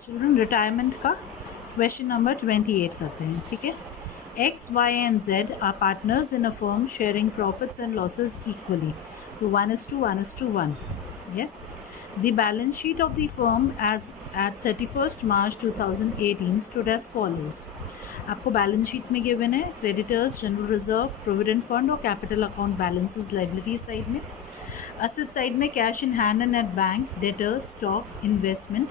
Children retirement का question number 28 करते हैं, ठीक है। X, Y and Z are partners in a firm sharing profits and losses equally. So 1:1:1. Yes. The balance sheet of the firm as at 31st March 2018 stood as follows. आपको balance sheet में given है creditors, general reserve, provident fund और capital account balances liability side में। Asset side में cash in hand and at bank, debtors, stock, investment,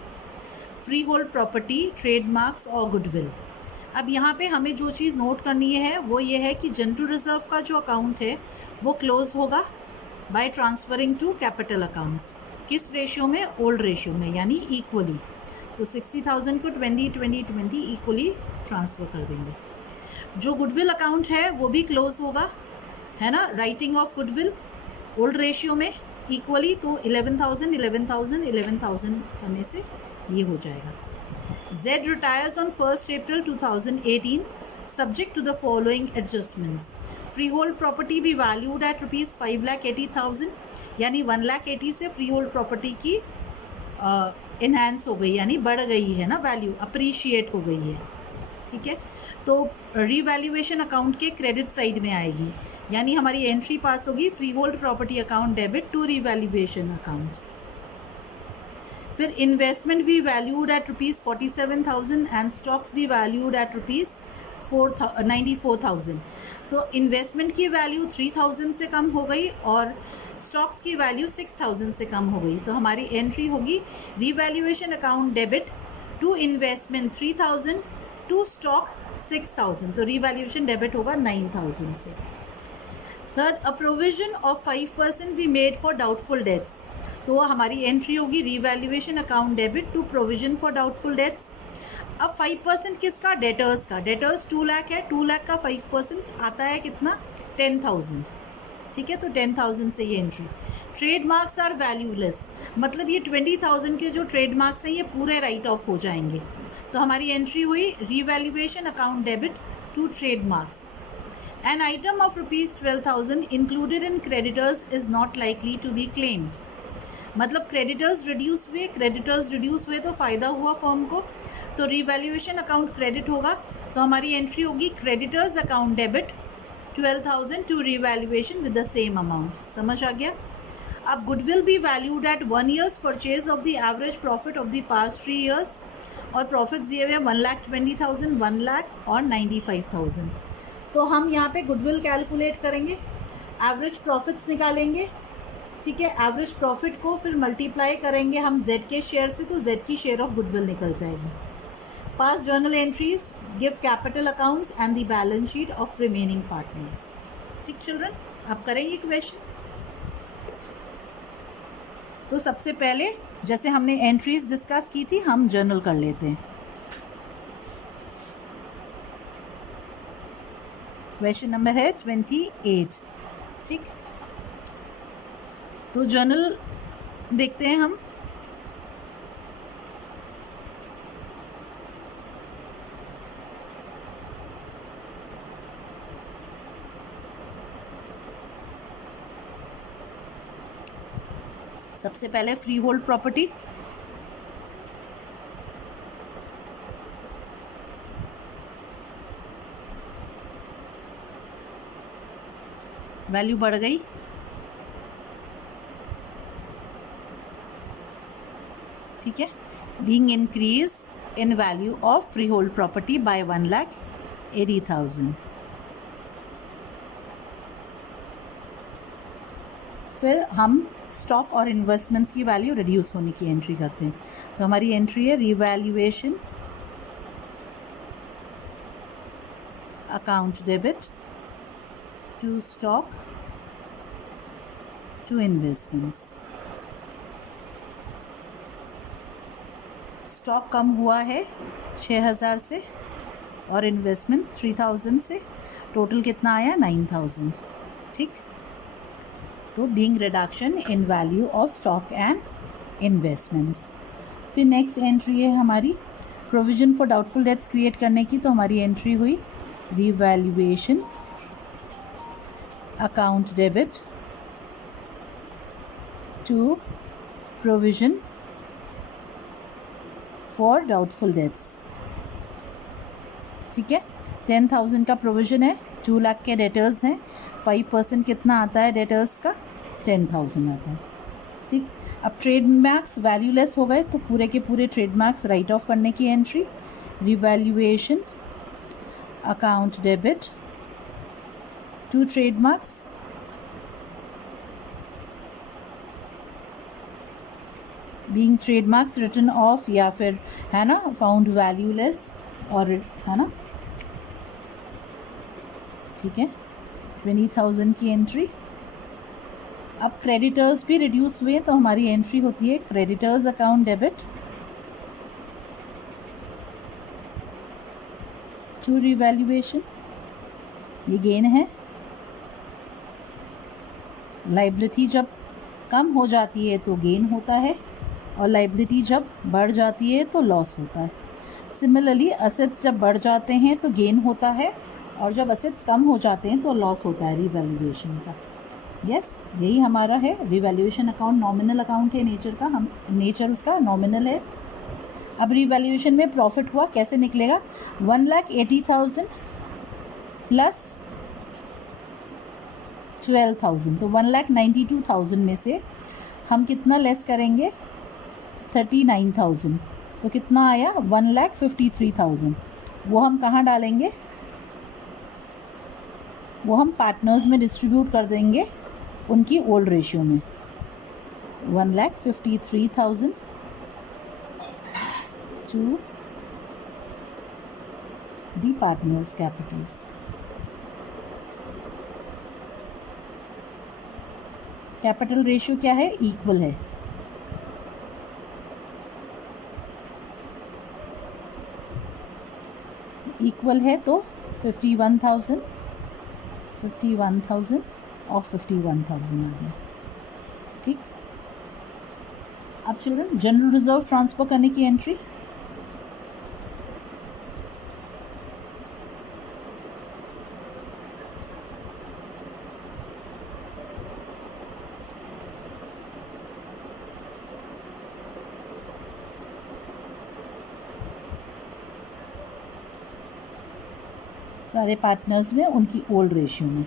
freehold property, trademarks और goodwill. अब यहाँ पे हमें जो चीज़ नोट करनी है वो ये है कि जनरल रिजर्व का जो अकाउंट है वो क्लोज होगा by transferring to capital accounts. किस रेशियो में? ओल्ड रेशियो में, यानी इक्वली। तो 60,000 को 20-20-20 इक्वली ट्रांसफ़र कर देंगे। जो गुडविल अकाउंट है वो भी क्लोज होगा, है ना, writing of goodwill old ratio में इक्वली। तो 11,000 11,000 11,000 करने से ये हो जाएगा। Z retires on 1st April 2018 subject to the following adjustments. Freehold property भी valued at rupees 5,80,000, यानी 1,80,000 से freehold property की enhance हो गई, यानी बढ़ गई है ना, वैल्यू अप्रिशिएट हो गई है, ठीक है। तो रीवैल्यूएशन अकाउंट के क्रेडिट साइड में आएगी, यानी हमारी एंट्री पास होगी freehold property account debit to revaluation account. फिर इन्वेस्टमेंट भी valued at rupees 47,000 and stocks भी वैल्यूड एट रुपीज़ 94,000। तो इन्वेस्टमेंट की वैल्यू 3,000 से कम हो गई और स्टॉक्स की वैल्यू 6,000 से कम हो गई। तो हमारी एंट्री होगी revaluation account debit to investment 3,000 to stock 6,000। तो रीवैल्यूएशन डेबिट होगा 9,000 से। थर्ड, अ प्रोविजन ऑफ 5% भी मेड फॉर डाउटफुल डेट्स। तो हमारी एंट्री होगी revaluation account debit to provision for doubtful debts. अब 5% किसका? डेटर्स का। डेटर्स 2 लाख है, 2 लाख का 5% आता है कितना? 10,000, ठीक है। तो 10,000 से ये एंट्री। ट्रेडमार्क्स आर वैल्यूलेस, मतलब ये 20,000 के जो ट्रेडमार्क्स हैं ये पूरे राइट ऑफ हो जाएंगे। तो हमारी एंट्री हुई revaluation account debit to trademarks. An item of rupees 12,000 included in creditors is not likely to be claimed. मतलब क्रेडिटर्स रिड्यूस हुए तो फ़ायदा हुआ फर्म को, तो रिवैल्यूएशन अकाउंट क्रेडिट होगा। तो हमारी एंट्री होगी creditors account debit 12,000 to revaluation with the same amount. समझ आ गया? अब गुडविल भी valued at 1 years purchase of the average profit of the past 3 years, और प्रॉफिट्स दिए हुए 1,20,000, 1 लाख और 95,000। तो हम यहाँ पे गुडविल कैलकुलेट करेंगे, एवरेज प्रॉफिट्स निकालेंगे, ठीक है। एवरेज प्रॉफिट को फिर मल्टीप्लाई करेंगे हम जेड के शेयर से, तो जेड की शेयर ऑफ गुडविल निकल जाएगी। पास journal entries, give capital accounts and the balance sheet of remaining partners. ठीक चिल्ड्रन, आप करेंगे क्वेश्चन। तो सबसे पहले जैसे हमने एंट्रीज डिस्कस की थी, हम जर्नल कर लेते हैं। क्वेश्चन नंबर है 28, ठीक। तो जर्नल देखते हैं हम। सबसे पहले फ्री होल्ड प्रॉपर्टी, वैल्यू बढ़ गई, ठीक है, being increase in value of free hold property bye 1,80,000। फिर हम स्टॉक और इन्वेस्टमेंट्स की वैल्यू रिड्यूस होने की एंट्री करते हैं। तो हमारी एंट्री है revaluation account debit to stock to investments. Stock कम हुआ है 6,000 से और इन्वेस्टमेंट 3,000 से, टोटल कितना आया? 9,000, ठीक। तो being reduction in value of stock and investments. फिर नेक्स्ट एंट्री है हमारी provision for doubtful debts create करने की। तो हमारी एंट्री हुई revaluation account debit to provision for doubtful debts. ठीक है, 10,000 का प्रोविज़न है, 2 लाख के डेटर्स हैं, 5% कितना आता है डेटर्स का? 10,000 आता है। ठीक, अब ट्रेडमार्क्स वैल्यूलेस हो गए तो पूरे के पूरे ट्रेडमार्क्स राइट ऑफ करने की entry, revaluation account debit to trademarks, being trademarks written off, या फिर है ना फाउंड वैल्यूलेस, और है ना, ठीक है, 20,000 की एंट्री। अब क्रेडिटर्स भी रिड्यूस हुए तो हमारी एंट्री होती है creditors account debit to revaluation, ये गेन है। लाइबिलिटी जब कम हो जाती है तो गेन होता है, और लाइबिलिटी जब बढ़ जाती है तो लॉस होता है। सिमिलरली असेट्स जब बढ़ जाते हैं तो गेन होता है, और जब असेट्स कम हो जाते हैं तो लॉस होता है रिवैल्यूएशन का। यस, यही हमारा है रिवैल्यूएशन अकाउंट। नॉमिनल अकाउंट है नेचर का, हम नेचर उसका नॉमिनल है। अब रिवैल्यूएशन में प्रॉफिट हुआ, कैसे निकलेगा? 1,80,000 प्लस 12,000, तो 1,92,000 में से हम कितना लेस करेंगे? 39,000, तो कितना आया? 1,53,000। वो हम कहाँ डालेंगे? वो हम पार्टनर्स में डिस्ट्रीब्यूट कर देंगे उनकी ओल्ड रेशियो में। 1,53,000 to the partners capitals. Capital ratio क्या है? इक्वल है। इक्वल है तो 51,000 और 51,000 आ गया। ठीक, अब चिल्ड्रन जनरल रिजर्व ट्रांसफर करने की एंट्री, सारे पार्टनर्स में उनकी ओल्ड रेशियो में।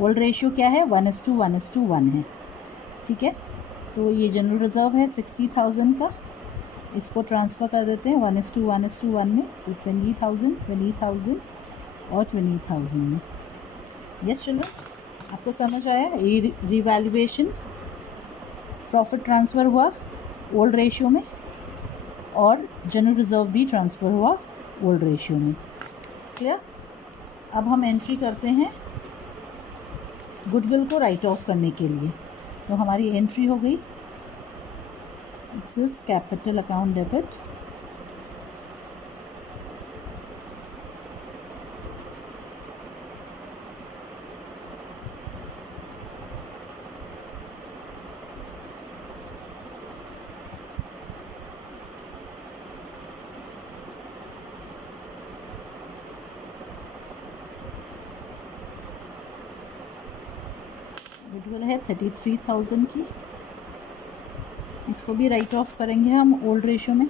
ओल्ड रेशियो क्या है? 1:1:1 है। ठीक है, तो ये जनरल रिजर्व है 60,000 का, इसको ट्रांसफ़र कर देते हैं 1:1:1 में, तो 20,000 20,000 और 20,000 में। यस चिल्ड्रन, आपको समझ आया? ये रिवैल्यूएशन प्रॉफिट ट्रांसफ़र हुआ ओल्ड रेशियो में, और जनरल रिजर्व भी ट्रांसफ़र हुआ ओल्ड रेशियो में। क्लियर? अब हम एंट्री करते हैं गुडविल को राइट ऑफ करने के लिए, तो हमारी एंट्री हो गई excess capital account debit goodwill है 33,000 की, इसको भी राइट ऑफ करेंगे हम ओल्ड रेशियो में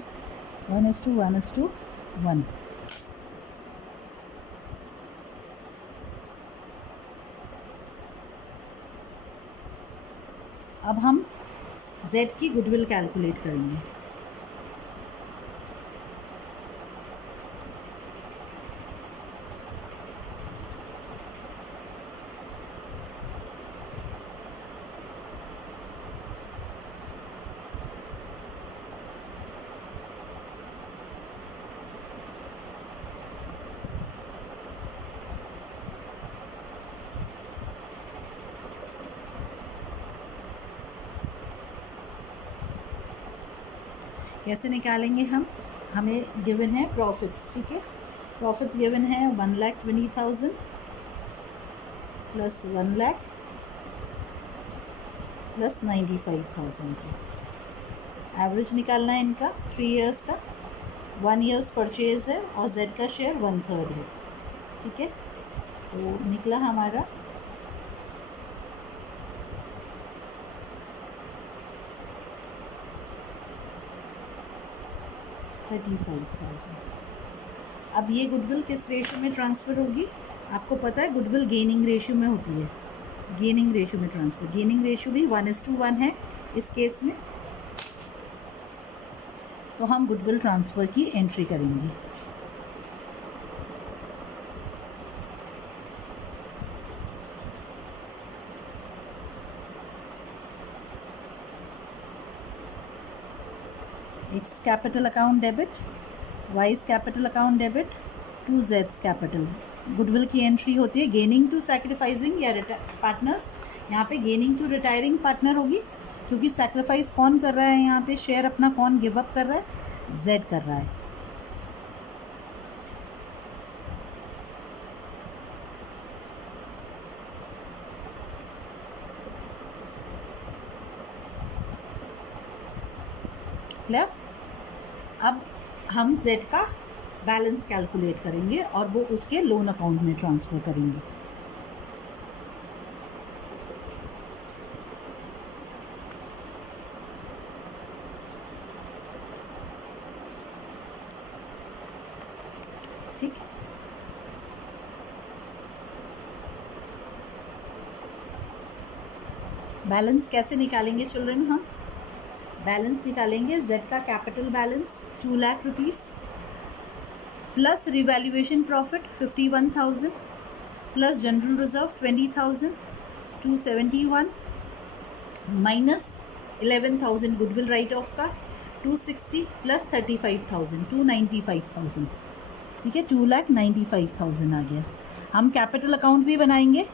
1:1:1। अब हम Z की गुडविल कैलकुलेट करेंगे। कैसे निकालेंगे हम? हमें गिवन है प्रॉफिट्स, ठीक है, प्रॉफिट्स गिवन है 1,20,000 प्लस 1 लाख प्लस 95,000 की। एवरेज निकालना है इनका 3 इयर्स का, 1 ईयर्स परचेज है और Z का शेयर 1/3 है। ठीक है, तो निकला हमारा 35,000। अब ये गुडविल किस रेशियो में ट्रांसफ़र होगी? आपको पता है गुडविल गेनिंग रेशियो में होती है, गेनिंग रेशियो में ट्रांसफ़र। गेनिंग रेशियो भी 1:1 है इस केस में। तो हम गुडविल ट्रांसफ़र की एंट्री करेंगे। X capital account debit, Y capital account debit to Z capital. Goodwill की एंट्री होती है गेनिंग टू सैक्रिफाइसिंग या पार्टनर्स। यहाँ पे गेनिंग टू रिटायरिंग पार्टनर होगी, क्योंकि सैक्रिफाइस कौन कर रहा है यहाँ पे, शेयर अपना कौन गिव अप कर रहा है? Z कर रहा है। क्लियर? अब हम Z का बैलेंस कैलकुलेट करेंगे और वो उसके लोन अकाउंट में ट्रांसफ़र करेंगे। ठीक, बैलेंस कैसे निकालेंगे चिल्ड्रन? हम बैलेंस निकालेंगे Z का capital balance 2 lakh rupees plus revaluation profit 51,000 plus general reserve 20,000 271 minus 11,000 goodwill right of का 260 प्लस 35,000 295,000। ठीक है, 2,95,000 आ गया। हम कैपिटल अकाउंट भी बनाएंगे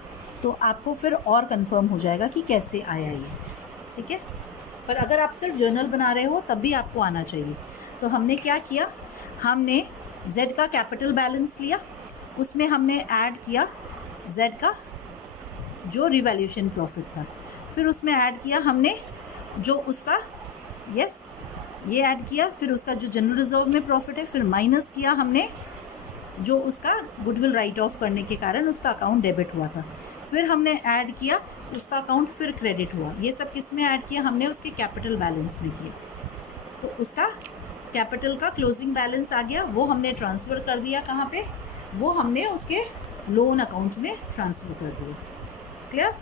तो आपको फिर और कंफर्म हो जाएगा कि कैसे आया ये। ठीक है, पर अगर आप सिर्फ जर्नल बना रहे हो तब भी आपको आना चाहिए। तो हमने क्या किया, हमने Z का कैपिटल बैलेंस लिया, उसमें हमने ऐड किया Z का जो रिवैल्यूएशन प्रॉफिट था, फिर उसमें ऐड किया हमने जो उसका ये ऐड किया, फिर उसका जो जनरल रिजर्व में प्रॉफिट है, फिर माइनस किया हमने जो उसका गुडविल राइट ऑफ करने के कारण उसका अकाउंट डेबिट हुआ था, फिर हमने ऐड किया उसका अकाउंट फिर क्रेडिट हुआ। ये सब किस में ऐड किया? हमने उसके कैपिटल बैलेंस में किया। तो उसका कैपिटल का क्लोजिंग बैलेंस आ गया, वो हमने ट्रांसफ़र कर दिया कहाँ पे? वो हमने उसके लोन अकाउंट में ट्रांसफ़र कर दिया। क्लियर?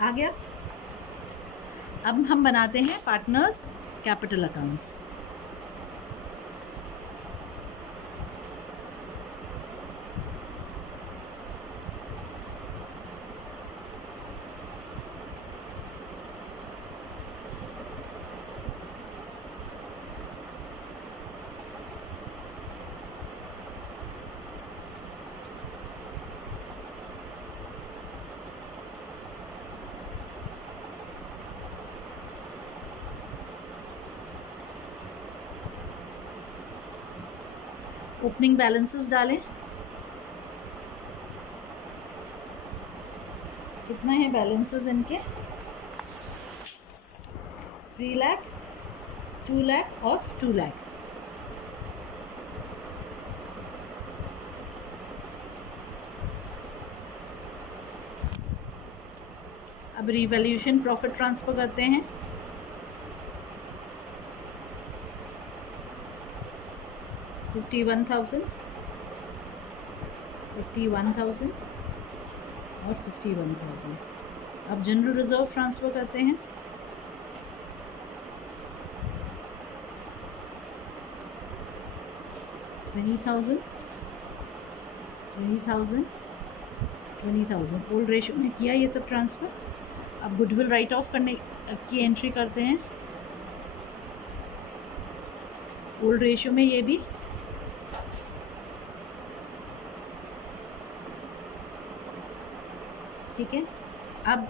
आ गया। अब हम बनाते हैं partners capital accounts. Opening balances डालें। कितना है बैलेंसेस इनके? 3 लाख, 2 लाख और 2 लाख। अब रिवैल्यूएशन प्रॉफिट ट्रांसफ़र करते हैं। $51,000 और 51,000। अब जनरल रिजर्व ट्रांसफ़र करते हैं। $20,000 20,000 ओल्ड रेशियो में किया ये सब ट्रांसफ़र। अब गुडविल राइट ऑफ करने की एंट्री करते हैं ओल्ड रेशियो में, ये भी ठीक है। अब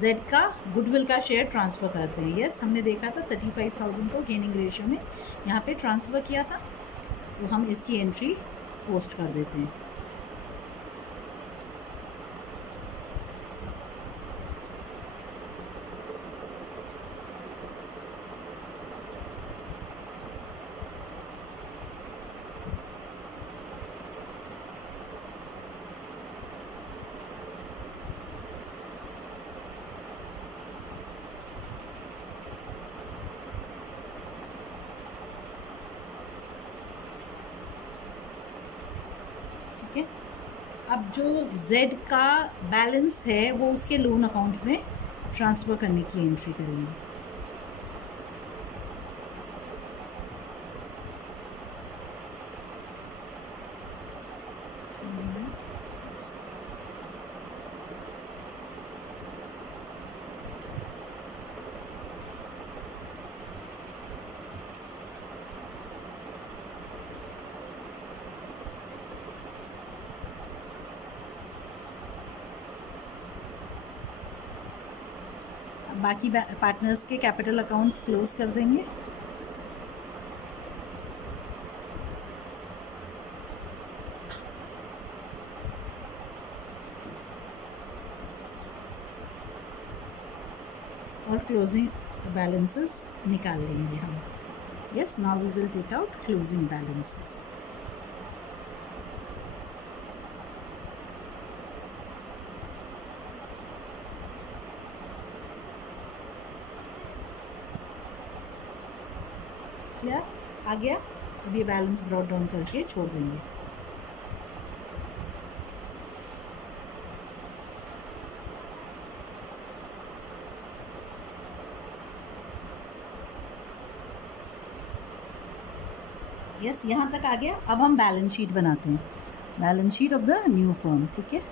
Z का गुडविल का शेयर ट्रांसफ़र करते हैं। यस, हमने देखा था 35,000 को गेनिंग रेशियो में यहाँ पे ट्रांसफ़र किया था, तो हम इसकी एंट्री पोस्ट कर देते हैं। ठीक है। अब जो Z का बैलेंस है वो उसके लोन अकाउंट में ट्रांसफ़र करने की एंट्री करेंगे। बाकी पार्टनर्स के कैपिटल अकाउंट्स क्लोज कर देंगे। और क्लोजिंग बैलेंसेस निकाल लेंगे हम। Yes, now we will take out closing balances. Clear? आ गया? अब ये बैलेंस ब्रॉट डाउन करके छोड़ देंगे। यस, यहाँ तक आ गया। अब हम बैलेंस शीट बनाते हैं, balance sheet of the new firm. ठीक है,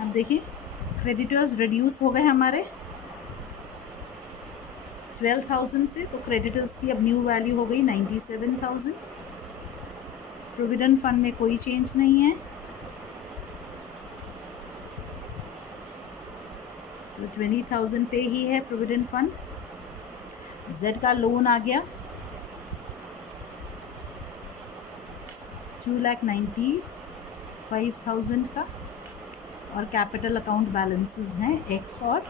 अब देखिए क्रेडिटर्स रिड्यूस हो गए हमारे 12,000 से, तो क्रेडिटर्स की अब न्यू वैल्यू हो गई 97,000। प्रोविडेंट फंड में कोई चेंज नहीं है, तो 20,000 पे ही है प्रोविडेंट फंड। जेड का लोन आ गया 2,95,000 का, और कैपिटल अकाउंट बैलेंसेस हैं एक्स और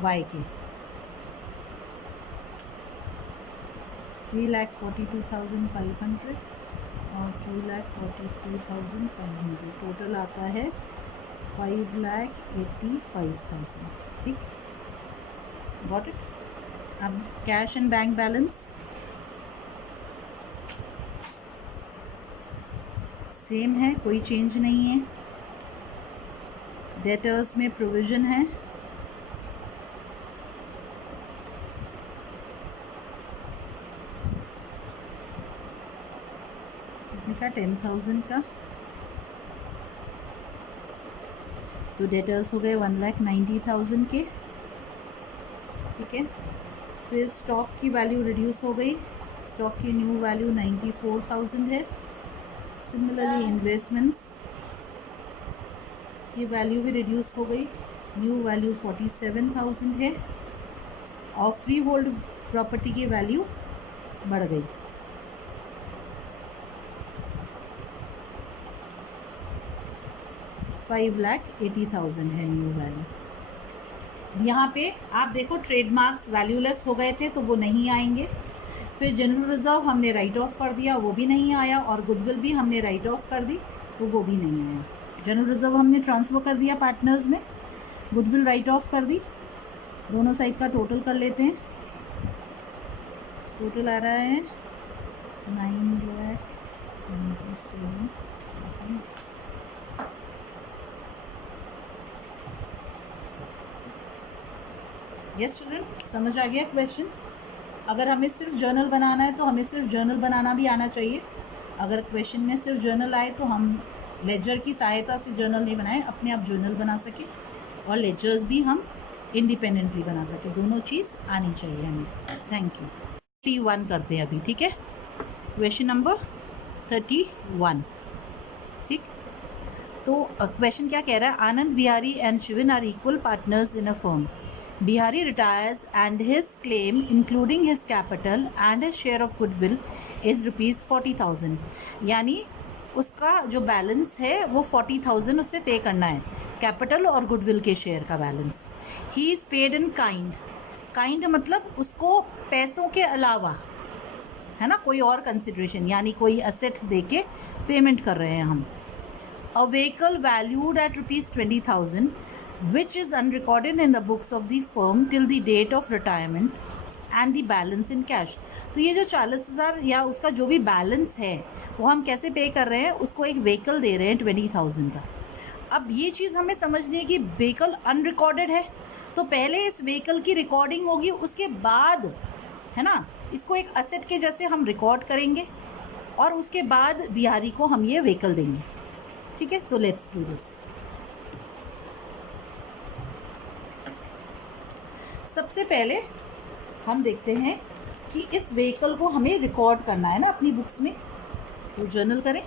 वाई के 3,42,500 और 2,42,500, टोटल आता है 5,85,000। ठीक, गॉट इट। अब cash and bank balance same है, कोई चेंज नहीं है। डेटर्स में प्रोविज़न है, लिखा 10,000 का, तो डेटर्स हो गए 1,90,000 के। ठीक है, फिर स्टॉक की वैल्यू रिड्यूस हो गई, स्टॉक की न्यू वैल्यू 94,000 है। सिमिलरली इन्वेस्टमेंट्स की वैल्यू भी रिड्यूस हो गई, न्यू वैल्यू 47,000 है। और फ्री होल्ड प्रॉपर्टी की वैल्यू बढ़ गई, 5,80,000 है न्यू वैल्यू। यहाँ पे आप देखो ट्रेडमार्क्स वैल्यूलेस हो गए थे तो वो नहीं आएंगे। फिर जनरल रिजर्व हमने राइट ऑफ कर दिया, वो भी नहीं आया, और गुडविल भी हमने राइट ऑफ कर दी तो वो भी नहीं आया। जनरल रिजर्व हमने ट्रांसफ़र कर दिया पार्टनर्स में, गुडविल राइट ऑफ कर दी। दोनों साइड का टोटल कर लेते हैं, टोटल आ रहा है 9,97,000। यस चिल्ड्रन, समझ आ गया क्वेश्चन? अगर हमें सिर्फ जर्नल बनाना है तो हमें सिर्फ जर्नल बनाना भी आना चाहिए। अगर क्वेश्चन में सिर्फ जर्नल आए तो हम लेजर की सहायता से जर्नल नहीं बनाए, अपने आप जर्नल बना सके, और लेजर्स भी हम इंडिपेंडेंटली बना सके, दोनों चीज़ आनी चाहिए हमें। Thank you. 31 करते हैं अभी। ठीक है, क्वेश्चन नंबर 31। ठीक, तो क्वेश्चन क्या कह रहा है? Anand, Bihari and Shivin are equal partners in a firm. Bihari retires and his claim, including his capital and his share of goodwill, is rupees 40,000. यानी उसका जो बैलेंस है वो 40,000 उसे पे करना है, कैपिटल और गुडविल के शेयर का balance. He is paid in kind, kind मतलब उसको पैसों के अलावा, है ना, कोई और कंसिडरेशन, यानी कोई असेट दे के पेमेंट कर रहे हैं हम। A vehicle valued at ₹20,000 which is unrecorded in the books of the firm till the date of retirement and the balance in cash। तो ये जो 40,000 या उसका जो भी बैलेंस है वो हम कैसे पे कर रहे हैं, उसको एक व्हीकल दे रहे हैं 20,000 का। अब ये चीज़ हमें समझनी है कि व्हीकल अनरिकॉर्डेड है, तो पहले इस व्हीकल की रिकॉर्डिंग होगी, उसके बाद, है ना, इसको एक असेट के जैसे हम रिकॉर्ड करेंगे और उसके बाद बिहारी को हम ये व्हीकल देंगे। ठीक है, तो लेट्स डू दिस। सबसे पहले हम देखते हैं कि इस व्हीकल को हमें रिकॉर्ड करना है ना अपनी बुक्स में, तो जर्नल करें।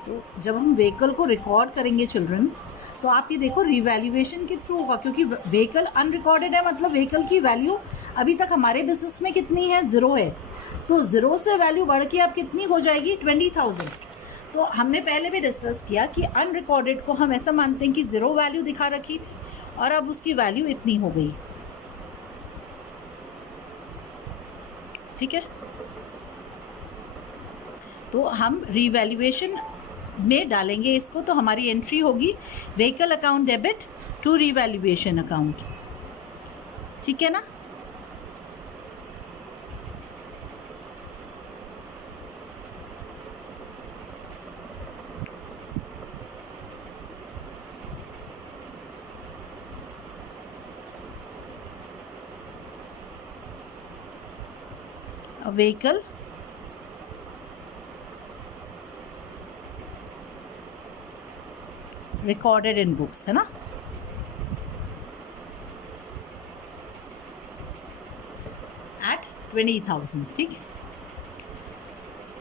तो जब हम व्हीकल को रिकॉर्ड करेंगे चिल्ड्रन, तो आप ये देखो रिवैल्यूएशन के थ्रू होगा, क्योंकि व्हीकल अनरिकॉर्डेड है, मतलब व्हीकल की वैल्यू अभी तक हमारे बिजनेस में कितनी है, 0 है। तो 0 से वैल्यू बढ़ के अब कितनी हो जाएगी, 20,000। तो हमने पहले भी डिस्कस किया कि अनरिकॉर्डेड को हम ऐसा मानते हैं कि 0 वैल्यू दिखा रखी थी और अब उसकी वैल्यू इतनी हो गई। ठीक है, तो हम रिवैल्यूएशन में डालेंगे इसको, तो हमारी एंट्री होगी vehicle account debit to revaluation account. ठीक है ना। व्हीकल रिकॉर्डेड इन बुक्स, है ना, एट 20,000। ठीक,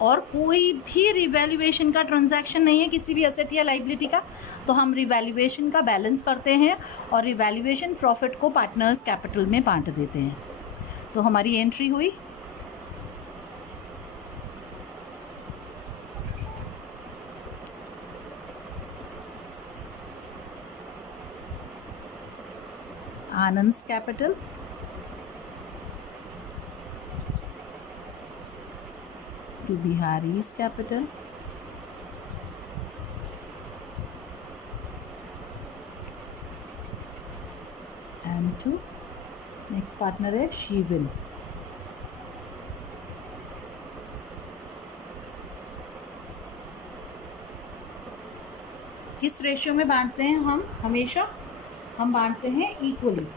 और कोई भी रिवैल्यूएशन का ट्रांजैक्शन नहीं है किसी भी एसेट या लाइबिलिटी का, तो हम रिवैल्यूएशन का बैलेंस करते हैं और रिवैल्यूएशन प्रॉफिट को पार्टनर्स कैपिटल में बांट देते हैं। तो हमारी एंट्री हुई आनंद्स capital to Bihari's capital and to next partner है शिविल। किस रेशियो में बांटते हैं हम हमेशा, हम बांटते हैं इक्वली,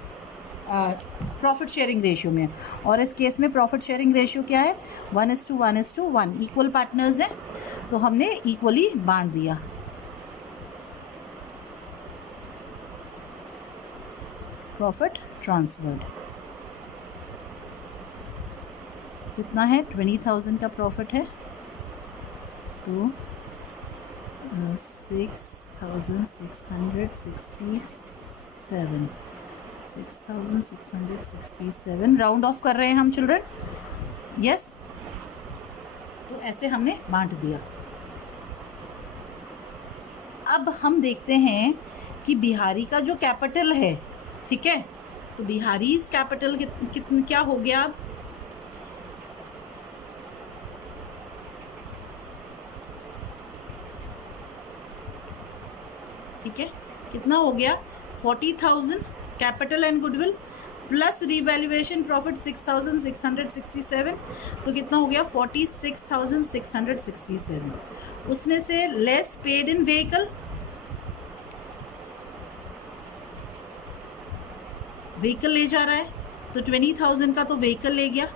प्रॉफिट शेयरिंग रेशियो में। और इस केस में प्रॉफिट शेयरिंग रेशियो क्या है, 1:1:1, इक्वल पार्टनर्स हैं, तो हमने इक्वली बांट दिया। प्रॉफिट ट्रांसफर्ड कितना है, 20,000 का प्रॉफिट है, तो 6,667 राउंड ऑफ कर रहे हैं हम चिल्ड्रन। यस, तो ऐसे हमने बांट दिया। अब हम देखते हैं कि बिहारी का जो कैपिटल है, ठीक है, तो बिहारी कैपिटल क्या हो गया, अब ठीक है, कितना हो गया, 40,000 capital and goodwill plus revaluation profit 6,667, तो कितना हो गया, 46,667। उसमें से less paid in vehicle, vehicle ले जा रहा है, तो 20,000 का तो व्हीकल ले गया,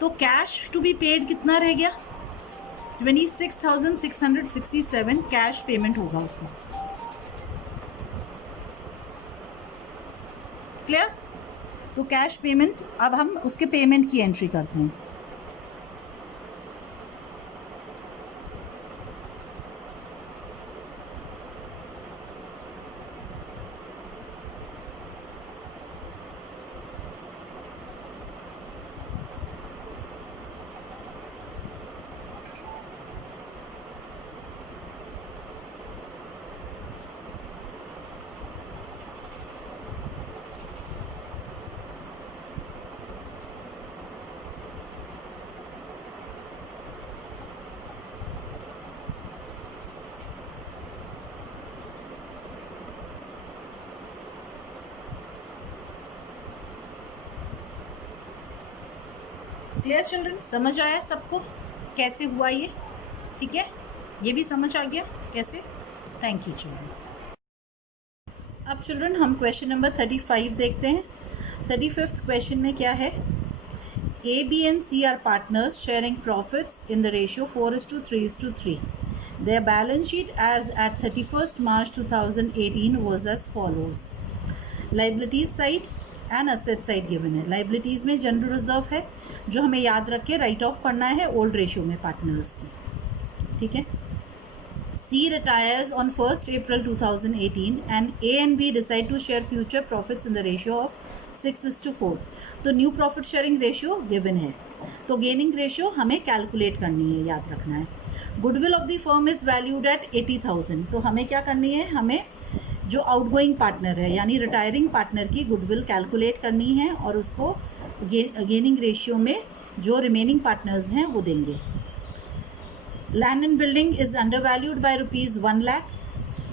तो कैश टू बी पेड कितना रह गया, 26,667 कैश पेमेंट होगा उसको। क्लियर? तो कैश पेमेंट, अब हम उसके पेमेंट की एंट्री करते हैं। Clear children? समझ आया सबको कैसे हुआ ये? ठीक है, ये भी समझ आ गया कैसे? Thank you children. अब चिल्ड्रन हम क्वेश्चन नंबर 35 देखते हैं। 35th क्वेश्चन में क्या है? A, B and C are partners sharing profits in the ratio 4:3:3. Their balance sheet as at 31st March 2018 was as follows. Liabilities side and asset side given है। Liabilities में general reserve है जो हमें याद रख के राइट ऑफ करना है ओल्ड रेशियो में पार्टनर्स की, ठीक है। C retires on 1st April 2018 and A and B decide to share future profits in the ratio of 6:4. तो new profit sharing ratio given है, तो गेनिंग रेशियो हमें कैलकुलेट करनी है, याद रखना है। Goodwill of the firm is valued at 80,000, तो हमें क्या करनी है, हमें जो आउटगोइंग पार्टनर है यानी रिटायरिंग पार्टनर की गुडविल कैलकुलेट करनी है और उसको गेनिंग रेशियो में जो रिमेनिंग पार्टनर्स हैं वो देंगे। Land and building is under valued bye ₹1 lakh,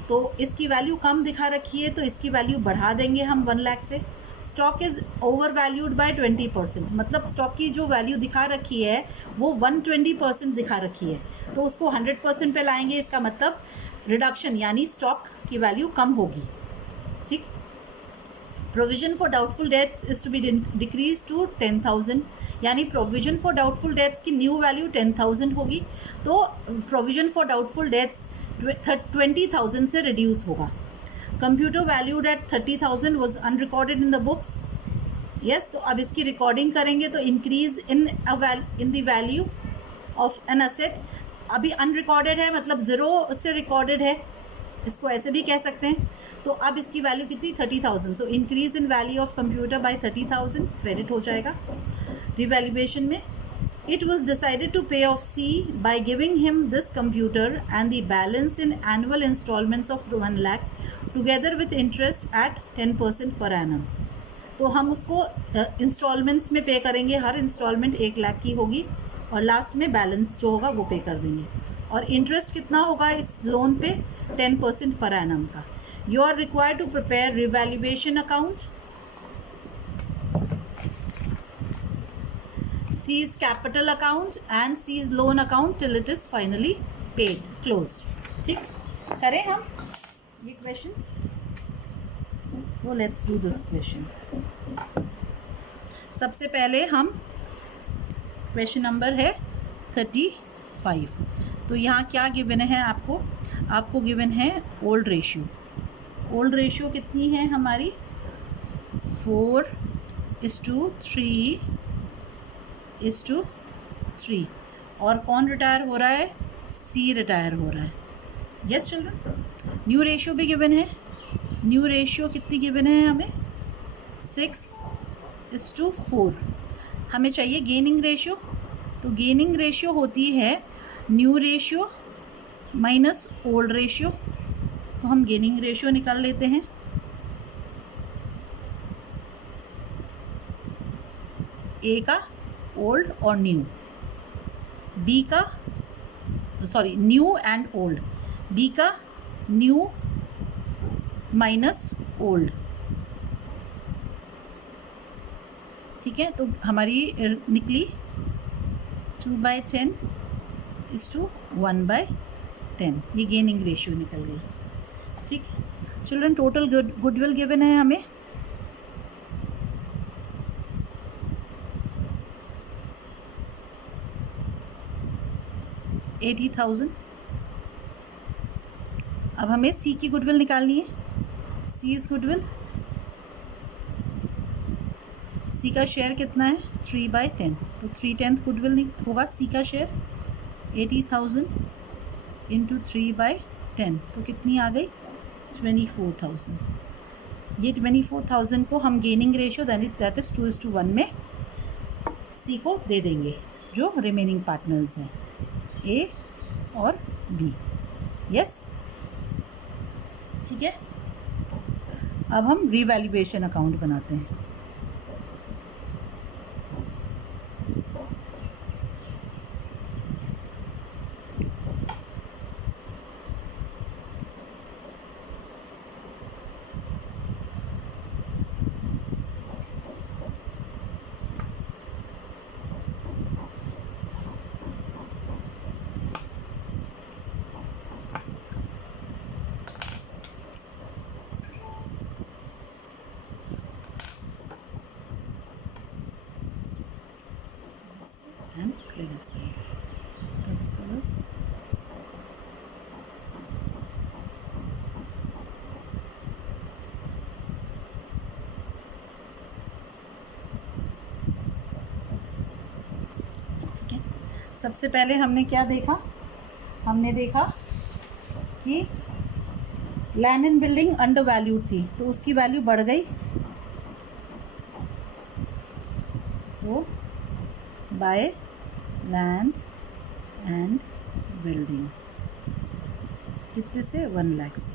तो इसकी वैल्यू कम दिखा रखी है तो इसकी वैल्यू बढ़ा देंगे हम 1 लाख से। Stock is over valued bye 20%, मतलब स्टॉक की जो वैल्यू दिखा रखी है वो 120% दिखा रखी है, तो उसको 100% पे लाएंगे, इसका मतलब रिडक्शन यानी स्टॉक की वैल्यू कम होगी, ठीक। Provision for doubtful debts is to be decrease to 10,000, यानी प्रोविजन फॉर डाउटफुल डेट्स की न्यू वैल्यू 10,000 होगी, तो प्रोविजन फॉर डाउटफुल डेट्स 20,000 से रिड्यूस होगा। Computer valued at 30,000 was unrecorded in the books, yes, तो अब इसकी रिकॉर्डिंग करेंगे तो increase in the value of an asset, अभी अनरिकॉर्डेड है मतलब ज़ीरो से रिकॉर्डेड है, इसको ऐसे भी कह सकते हैं। तो अब इसकी वैल्यू कितनी, 30,000, so increase in value of computer by 30,000 credit हो जाएगा। रिवैल्यूएशन में it was decided to pay off C by giving him this computer and the balance in annual instalments of 1 lakh together with interest at 10% per annum, तो हम उसको installments में पे करेंगे, हर instalment 1 lakh की होगी और लास्ट में बैलेंस जो होगा वो पे कर देंगे, और इंटरेस्ट कितना होगा इस लोन पे, 10% पर एनम का। You are required to prepare revaluation account, C's capital account and C's loan account till it is finally paid closed, ठीक। करें हम ये क्वेश्चन, तो लेट्स डू दिस क्वेश्चन। सबसे पहले हम क्वेश्चन नंबर है 35, तो यहाँ क्या गिवन है आपको, आपको गिवन है ओल्ड रेशियो। ओल्ड रेशियो कितनी है हमारी, 4:3:3, और कौन रिटायर हो रहा है, सी रिटायर हो रहा है, यस चिल्ड्रन। न्यू रेशियो भी गिवन है, न्यू रेशियो कितनी गिवन है हमें, 6:4। हमें चाहिए गेनिंग रेशियो, तो गेनिंग रेशियो होती है new ratio minus old ratio, तो हम गेनिंग रेशियो निकाल लेते हैं। ए का ओल्ड और न्यू, बी का sorry new and old, B का न्यू माइनस ओल्ड, ठीक है। तो हमारी निकली 2/10 इज टू 1/10, ये गेनिंग रेशियो निकल गई, ठीक। चिल्ड्रन टोटल गुडविल गिवन है हमें 80,000। अब हमें सी की गुडविल निकालनी है, सी इज गुडविल सी का शेयर कितना है 3/10, तो 3/10 गुडविल नहीं होगा। सी का शेयर 80,000 इंटू 3/10, तो कितनी आ गई 24,000। ये 24,000 को हम गेनिंग रेशियो दैट इज 2:1 में सी को दे देंगे, जो रिमेनिंग पार्टनर्स हैं ए और बी। यस, ठीक है। अब हम रीवैल्यूएशन अकाउंट बनाते हैं। And credit side, particulars, ठीक है। सबसे पहले हमने क्या देखा, हमने देखा कि land and building under valued थी, तो उसकी वैल्यू बढ़ गई, तो बाय लैंड एंड बिल्डिंग कितने से 1 लाख से।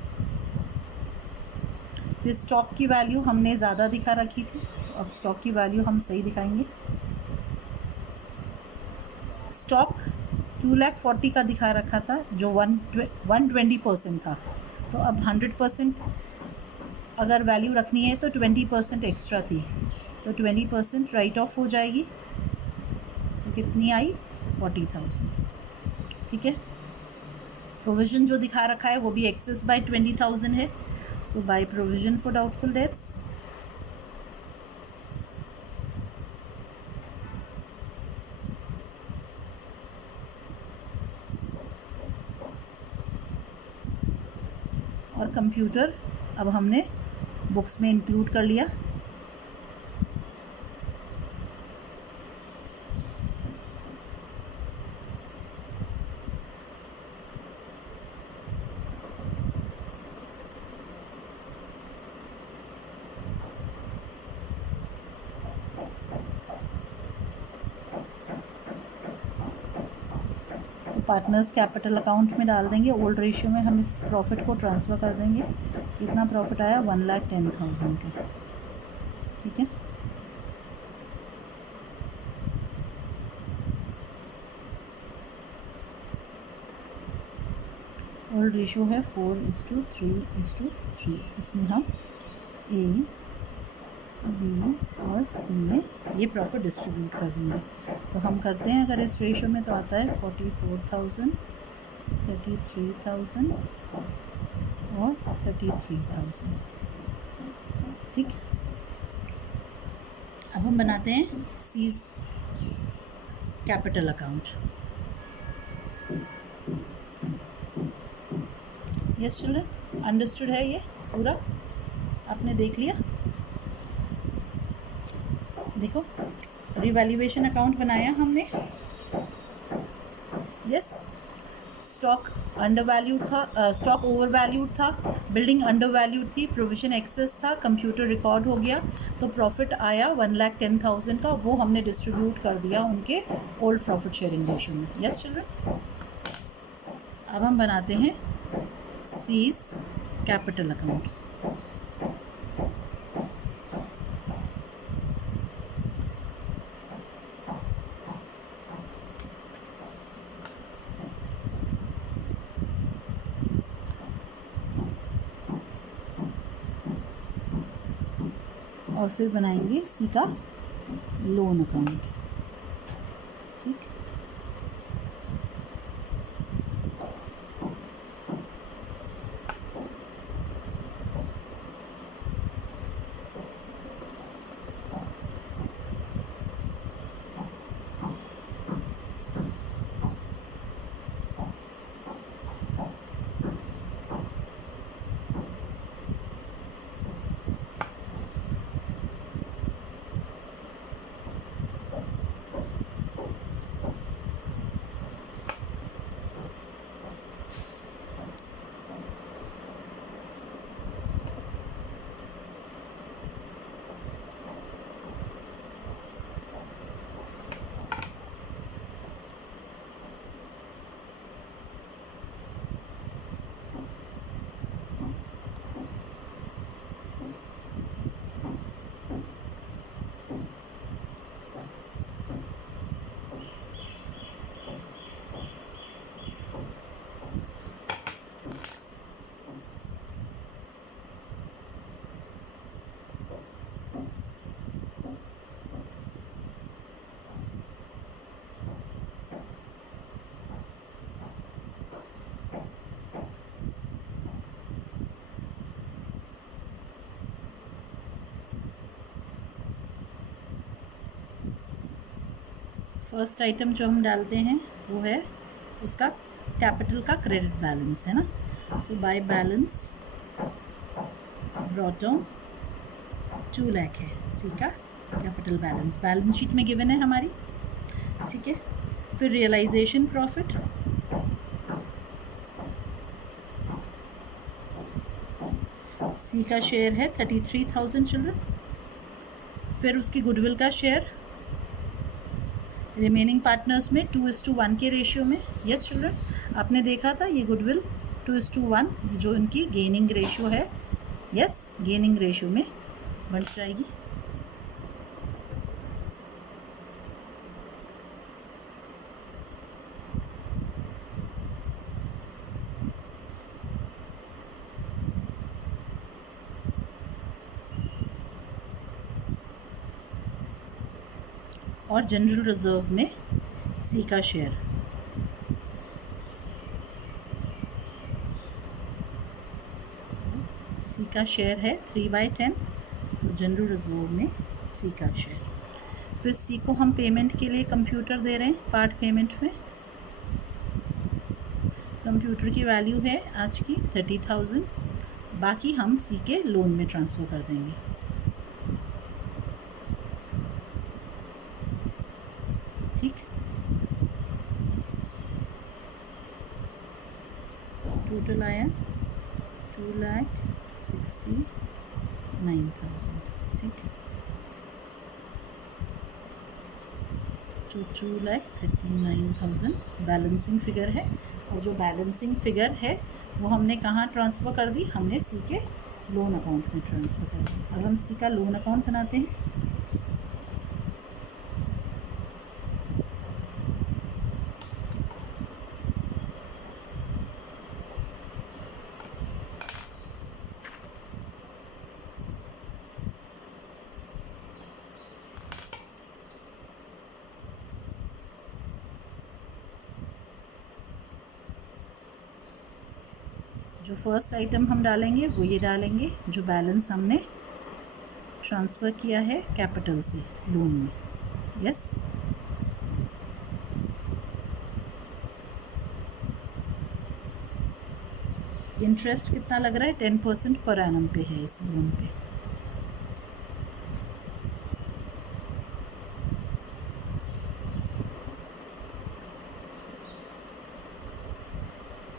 फिर स्टॉक की वैल्यू हमने ज़्यादा दिखा रखी थी, तो अब स्टॉक की वैल्यू हम सही दिखाएंगे। स्टॉक 2,40,000 का दिखा रखा था, जो 120% था, तो अब 100% अगर वैल्यू रखनी है तो 20% एक्स्ट्रा थी, तो 20% राइट ऑफ हो जाएगी, तो कितनी आई 40,000, ठीक है। प्रोविज़न जो दिखा रखा है वो भी एक्सेस बाय 20,000 है, so by provision for doubtful debts और कंप्यूटर अब हमने बुक्स में इंक्लूड कर लिया। पार्टनर्स कैपिटल अकाउंट में डाल देंगे, ओल्ड रेशियो में हम इस प्रॉफिट को ट्रांसफ़र कर देंगे। कितना प्रॉफिट आया 1,10,000 का, ठीक है। ओल्ड रेशियो है 4:3:3, इसमें हम ए बी और सी में ये प्रॉफिट डिस्ट्रीब्यूट कर देंगे। तो हम करते हैं अगर इस रेशियो में, तो आता है 44,000, 33,000 और 33,000, ठीक। अब हम बनाते हैं seize capital account. Yes children, understood है ये पूरा, आपने देख लिया। देखो, रिवैल्यूएशन अकाउंट बनाया हमने। यस, स्टॉक अंडर वैल्यूड था, स्टॉक ओवर वैल्यूड था, बिल्डिंग अंडर वैल्यूड थी, प्रोविजन एक्सेस था, कंप्यूटर रिकॉर्ड हो गया, तो प्रॉफिट आया 1,10,000 का, वो हमने डिस्ट्रीब्यूट कर दिया उनके ओल्ड प्रॉफिट शेयरिंग रेशियो में। यस चिल्ड्रन, अब हम बनाते हैं सीज कैपिटल अकाउंट। और फिर बनाएंगे सी का लोन अकाउंट, ठीक। फर्स्ट आइटम जो हम डालते हैं वो है उसका कैपिटल का क्रेडिट बैलेंस, है ना। So by balance brought down 2 lakh है सी का कैपिटल बैलेंस, बैलेंस शीट में गिवन है हमारी, ठीक है। फिर रियलाइजेशन प्रॉफिट, सी का शेयर है 33,000 चिल्ड्रन। फिर उसकी गुडविल का शेयर रिमेनिंग पार्टनर्स में 2:1 के रेशियो में। यस चिल्ड्रन, आपने देखा था ये गुडविल 2:1 जो इनकी गेनिंग रेशियो है, यस गेनिंग रेशियो में बन जाएगी। और जनरल रिजर्व में सी का शेयर, सी का शेयर है 3/10, तो जनरल रिजर्व में सी का शेयर। फिर सी को हम पेमेंट के लिए कंप्यूटर दे रहे हैं पार्ट पेमेंट में। कंप्यूटर की वैल्यू है आज की 30,000, बाकी हम सी के लोन में ट्रांसफ़र कर देंगे। ठीक, टोटल आया 2,69,000, ठीक, तो 2,39,000 बैलेंसिंग फिगर है। और जो बैलेंसिंग फिगर है वो हमने कहाँ ट्रांसफ़र कर दी, हमने सी के लोन अकाउंट में ट्रांसफ़र कर दी। अब हम सी का लोन अकाउंट बनाते हैं। जो फर्स्ट आइटम हम डालेंगे वो ये डालेंगे, जो बैलेंस हमने ट्रांसफ़र किया है कैपिटल से लोन में, यस। इंटरेस्ट कितना लग रहा है, 10% पर एनम पे है इस लोन पे।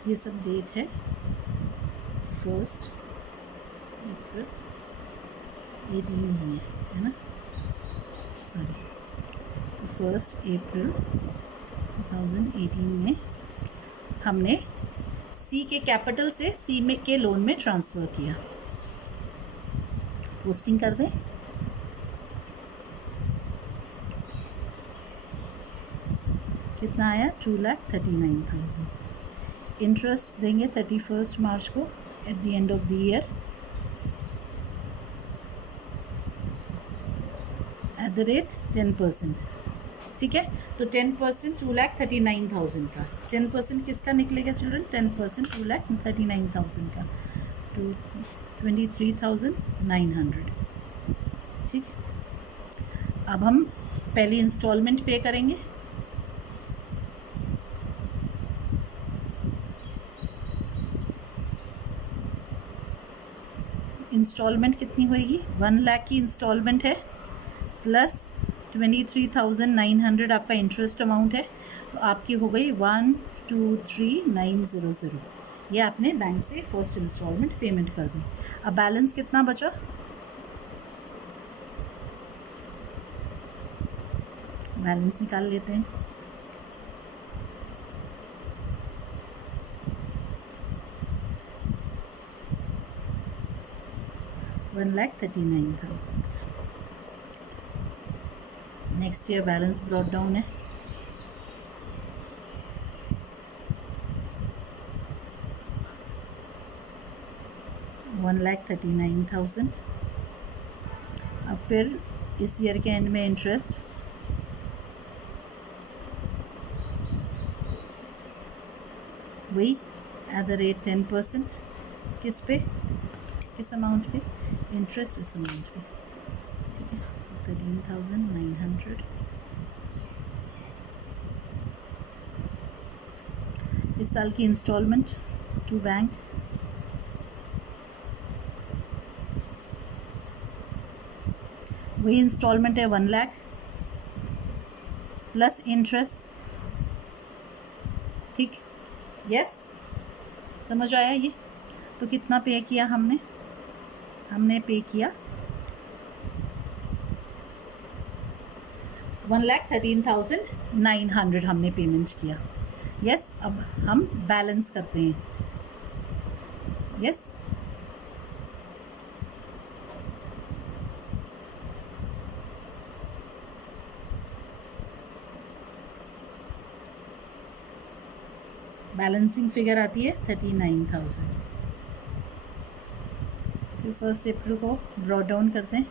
ये सब डेट है 1 अप्रैल 18 में है ना, सॉरी, तो 1 अप्रैल 2018 में हमने सी के कैपिटल से सी में के लोन में ट्रांसफ़र किया। पोस्टिंग कर दें। कितना आया, 2,39,000। इंटरेस्ट देंगे 31 मार्च को at the end of the year at the rate 10%, ठीक है। तो 10% 2,39,000 का, 10% किसका निकलेगा चिल्ड्रन, 10% 2,39,000 का, तो 23,900, ठीक। अब हम पहली इंस्टॉलमेंट पे करेंगे। इंस्टॉलमेंट कितनी होएगी, 1 लाख की इंस्टॉलमेंट है प्लस 23,900 आपका इंटरेस्ट अमाउंट है, तो आपकी हो गई 123,900। ये आपने बैंक से फर्स्ट इंस्टॉलमेंट पेमेंट कर दी। अब बैलेंस कितना बचा, बैलेंस निकाल लेते हैं। $1,39,000 का next year balance brought down है। $1,39,000। अब फिर इस ईयर के एंड में इंटरेस्ट वही एट द रेट 10%, किस पे, किस अमाउंट पे, इंटरेस्ट इस अमाउंट पे, ठीक है। 13,900 इस साल की इंस्टॉलमेंट टू बैंक, वही इंस्टॉलमेंट है 1 लाख प्लस इंटरेस्ट। ठीक, यस, समझ आया ये? तो कितना पे किया हमने पे किया 1,13,900 हमने पेमेंट किया। यस, अब हम बैलेंस करते हैं। यस, बैलेंसिंग फिगर आती है 39,000। फिर 1 अप्रैल को ब्रॉड डाउन करते हैं।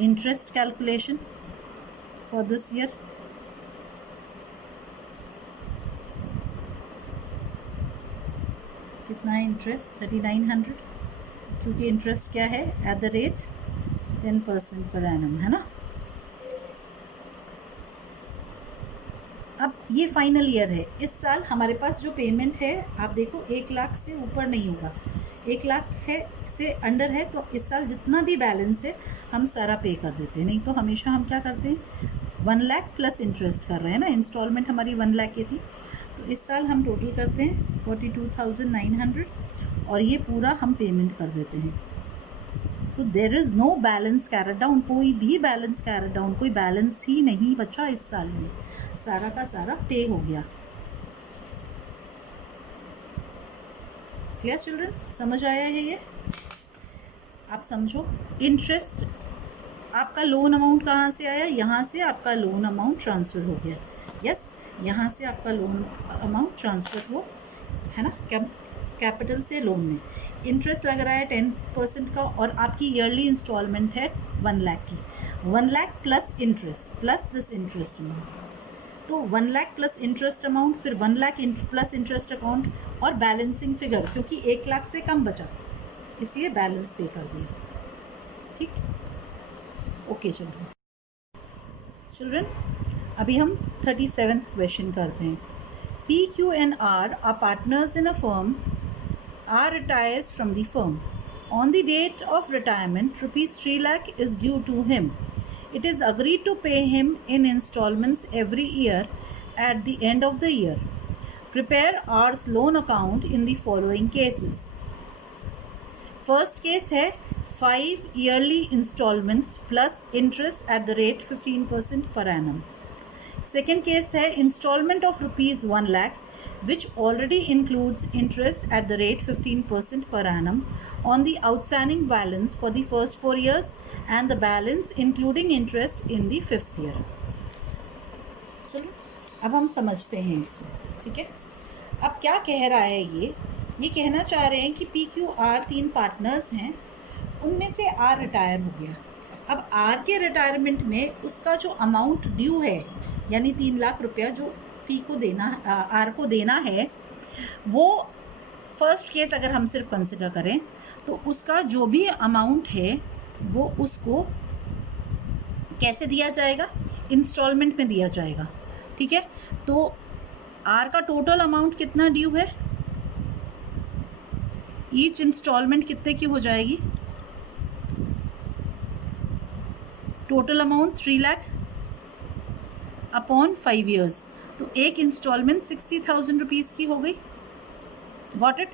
Interest calculation for this year, कितना है इंटरेस्ट? 3900, क्योंकि इंटरेस्ट क्या है at the rate 10% per annum, है ना। अब ये फाइनल ईयर है। इस साल हमारे पास जो पेमेंट है आप देखो 1 लाख से ऊपर नहीं होगा, 1 लाख है से अंडर है, तो इस साल जितना भी बैलेंस है हम सारा पे कर देते हैं। नहीं तो हमेशा हम क्या करते हैं 1 लाख प्लस इंटरेस्ट कर रहे हैं ना, इंस्टॉलमेंट हमारी 1 लाख की थी, तो इस साल हम टोटल करते हैं 42,900 और ये पूरा हम पेमेंट कर देते हैं। So there is no balance carried down, कोई भी बैलेंस कैरेट डाउन, कोई बैलेंस ही नहीं बचा इस साल में, सारा का सारा पे हो गया। क्लियर चिल्ड्रन, समझ आया है ये? आप समझो, इंटरेस्ट आपका लोन अमाउंट कहाँ से आया? यहाँ से आपका लोन अमाउंट ट्रांसफ़र हो गया। यस, यहाँ से आपका लोन अमाउंट ट्रांसफ़र हो, है ना, कैपिटल से लोन में। इंटरेस्ट लग रहा है 10% का और आपकी ईयरली इंस्टॉलमेंट है 1 लाख की। 1 lakh plus interest plus this interest amount, तो 1 लाख प्लस इंटरेस्ट अमाउंट, फिर 1 लाख प्लस इंटरेस्ट अकाउंट और बैलेंसिंग फिगर, क्योंकि 1 लाख से कम बचा इसलिए बैलेंस पे कर दिया। ठीक, ओके चिल्ड्रन, अभी हम 37th क्वेश्चन करते हैं। P, Q and R are partners in a firm. R retires from the firm. On the date of retirement, rupees 3 lakh is due to him. It is agreed to pay him in installments every year at the end of the year. Prepare R's loan account in the following cases. First case है 5 yearly installments plus interest at the rate 15% per annum. Second case है installment of rupees 1 lakh which already includes interest at the rate 15% per annum on the outstanding balance for the first 4 years and the balance including interest in the 5th year. चलो अब हम समझते हैं इसको, ठीक है। अब क्या कह रहा है ये कहना चाह रहे हैं कि PQR 3 पार्टनर्स हैं, उनमें से R रिटायर हो गया। अब R के रिटायरमेंट में उसका जो अमाउंट ड्यू है, यानी 3 लाख रुपया जो P को देना, R को देना है, वो फर्स्ट केस अगर हम सिर्फ कंसिडर करें तो उसका जो भी अमाउंट है वो उसको कैसे दिया जाएगा? इंस्टॉलमेंट में दिया जाएगा, ठीक है। तो R का टोटल अमाउंट कितना ड्यू है? ईच इंस्टॉलमेंट कितने की हो जाएगी? Total amount 3 lakh upon 5 years, तो एक इंस्टॉलमेंट 60,000 रुपीज़ की हो गई। Got it?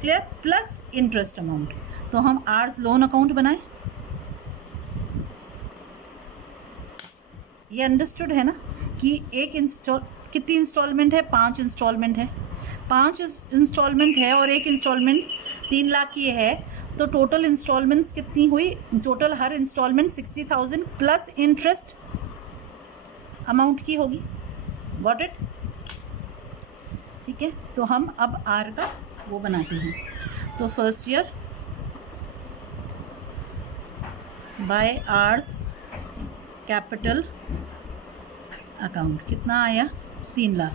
Clear? Plus interest amount. तो हम आर्स लोन अकाउंट बनाएं, ये अंडरस्टूड है ना कि कितनी इंस्टॉलमेंट है? 5 इंस्टॉलमेंट है, 5 इंस्टॉलमेंट है और एक इंस्टॉलमेंट 3 लाख की है, तो टोटल इंस्टॉलमेंट्स कितनी हुई? टोटल हर इंस्टॉलमेंट 60,000 प्लस इंटरेस्ट अमाउंट की होगी। Got it? ठीक है, तो हम अब आर का वो बनाते हैं। तो first year by R's capital account कितना आया? 3 लाख,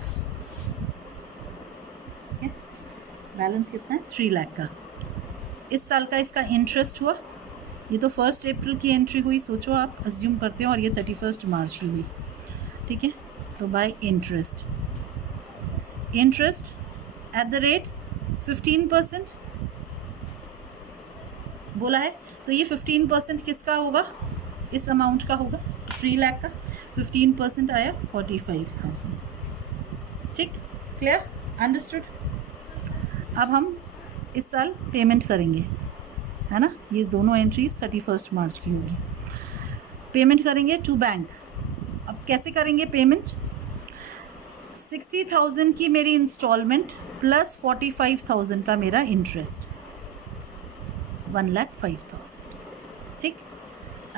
ठीक है। बैलेंस कितना है? 3 लाख का। इस साल का इसका इंटरेस्ट हुआ ये तो 1 अप्रैल की एंट्री हुई, सोचो आप अज्यूम करते हो, और ये 31 मार्च की हुई, ठीक है। तो bye interest at the rate 15% बोला है, तो ये 15% किसका होगा, इस अमाउंट का होगा 3 लाख का। 15% आया 45,000, ठीक, क्लियर, अंडरस्टूड। अब हम इस साल पेमेंट करेंगे, है ना, ये दोनों एंट्रीज 31 मार्च की होगी। पेमेंट करेंगे टू बैंक। अब कैसे करेंगे पेमेंट, 60,000 की मेरी इंस्टॉलमेंट प्लस 45,000 का मेरा इंटरेस्ट, 1,05,000, ठीक,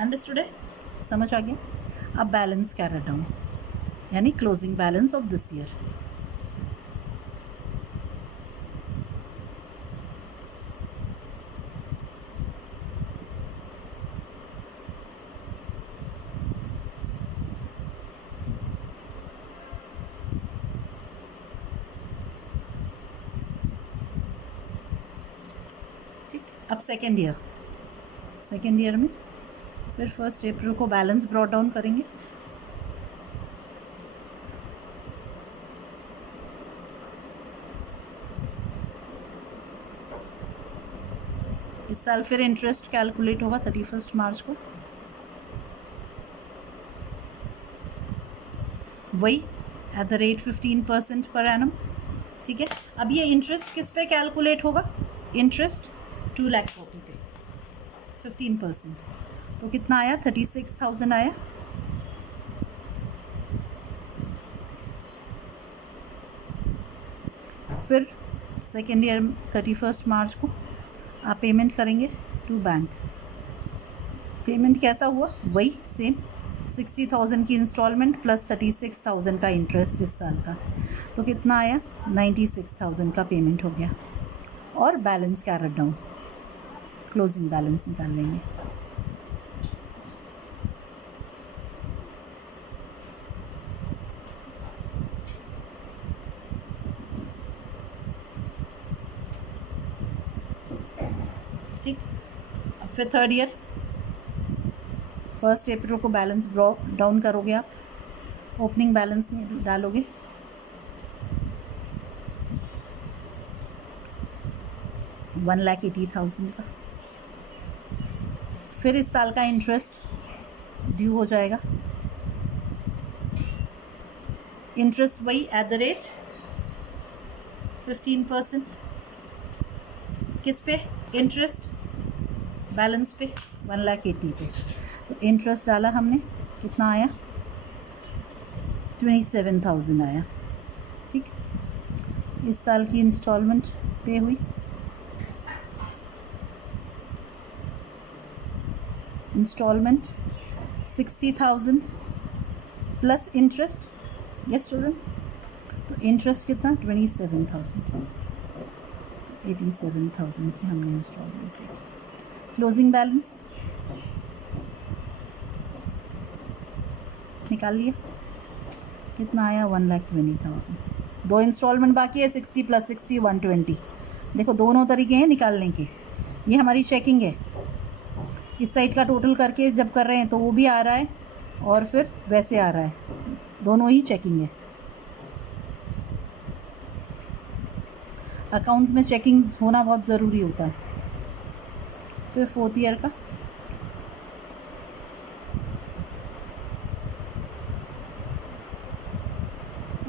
अंडरस्टूड है, समझ आ गया। अब बैलेंस कैरी डाउन, यानी closing balance of this year. ठीक, अब सेकेंड ईयर में फिर 1 अप्रैल को बैलेंस ब्रॉट डाउन करेंगे। इस साल फिर इंटरेस्ट कैलकुलेट होगा 31 मार्च को, वही at the rate 15% per annum, ठीक है। अब ये इंटरेस्ट किस पे कैलकुलेट होगा, इंटरेस्ट 2,40,000 पे 15%, तो कितना आया 36,000 आया। फिर सेकेंड ईयर 31 मार्च को आप पेमेंट करेंगे टू बैंक। पेमेंट कैसा हुआ, वही सेम 60,000 की इंस्टॉलमेंट प्लस 36,000 का इंटरेस्ट इस साल का, तो कितना आया 96,000 का पेमेंट हो गया। और balance carry down, closing balance निकाल लेंगे। ठीक, अब फिर थर्ड ईयर 1 अप्रैल को बैलेंस डाउन करोगे आप, ओपनिंग बैलेंस में डालोगे 1,80,000 का। फिर इस साल का इंटरेस्ट ड्यू हो जाएगा, इंटरेस्ट वही एट द रेट 15%, किस पे, इंटरेस्ट बैलेंस पे 1,80,000 पे, तो इंटरेस्ट डाला हमने, कितना आया 27,000 आया, ठीक। इस साल की इंस्टॉलमेंट पे हुई, instalment 60,000 plus interest, yes student, तो इंटरेस्ट कितना 27,000, 87,000 की हमने इंस्टॉलमेंट पे की। क्लोजिंग बैलेंस निकाल लिया, कितना आया 1,20,000। दो इंस्टॉलमेंट बाकी है, 60 प्लस 60 120। देखो दोनों तरीके हैं निकालने के, ये हमारी चेकिंग है, इस साइड का टोटल करके जब कर रहे हैं तो वो भी आ रहा है और फिर वैसे आ रहा है, दोनों ही चेकिंग है। अकाउंट्स में चेकिंग्स होना बहुत ज़रूरी होता है। फिर फोर्थ ईयर का